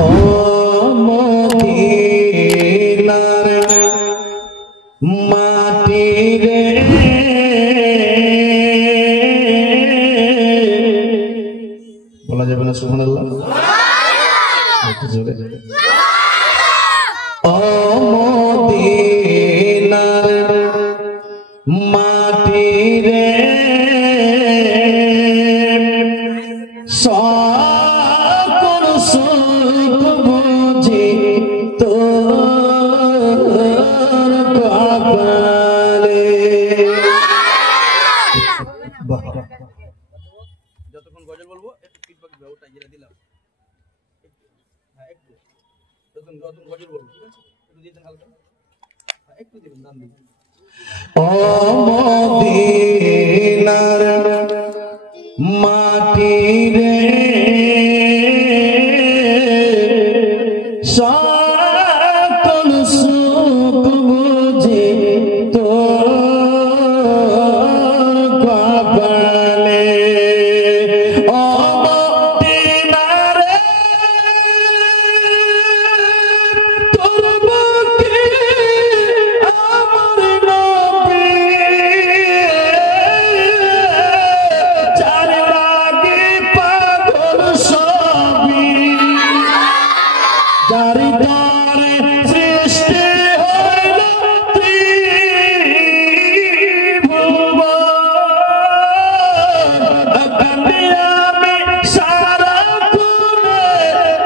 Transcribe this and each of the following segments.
ও মদিনার মাটি রে বলা যাবে না সুবহানাল্লাহ একটু জোরে ও মদিনার মাটি রে সকল সুখ বুঝি তোর কপালে যতক্ষণ গজল বলবো একটু ফিডব্যাক দাও ওটা যেটা দিলাম একটু যতক্ষণ গজল বলবো ঠিক আছে একটু দিতেন হালকা একটু দিবেন দাম দিবেন ও মদিনার মাটি রে সকল সুখ বুঝি তোর কপালে ও মদিনার তোর বুকে আমার নবী চার লাগে পাগল সবই যার দ্বারে সৃষ্টি হইল ত্রিভুবন আমি সারাক্ষণে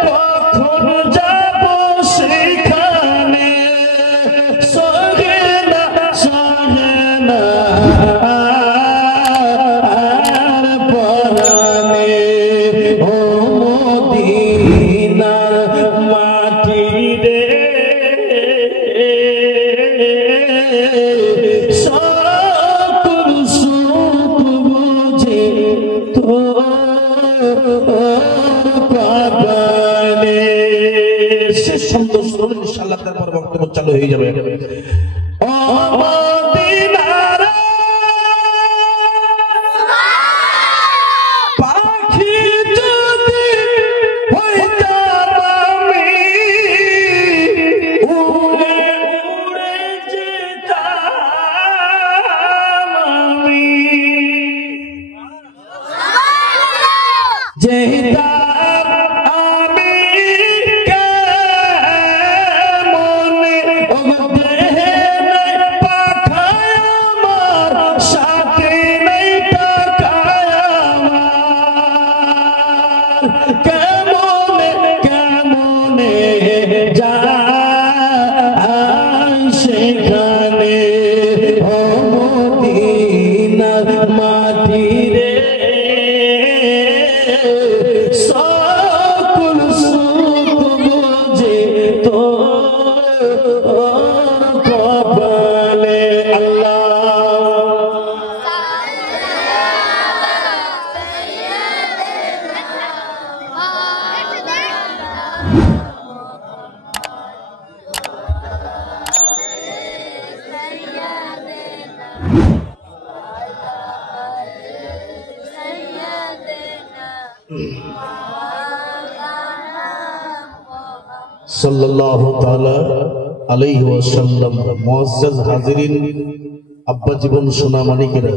কখন যাব সেখানে সহে না আর পরাণে ও মদিনার মাটি রে সকল সুখ বুঝে তোর কপালে শেষ সন্তোষ করুন ইনশাআল্লাহ তারপর বক্তব্য চালু হয়ে যাবে ও মদিনার পাখি যদি হইতাম আমি উড়ে উড়ে যেতাম আমি যেতাম আমি কেমনে ও দেহে নাই পাখায় আমার সাথে নাই টাকায় আমার কেমনে কেমনে যাই সেখানে ও মদিনার মাটি রে সকল সুখ বুঝে তোর কপালে আল্লাহ সাল্লাল্লাহু তাআলা আলাইহি ওয়াসাল্লাম মুআজ্জাজ হাজিরিন আব্বা জীবন সোনা মানিকেরা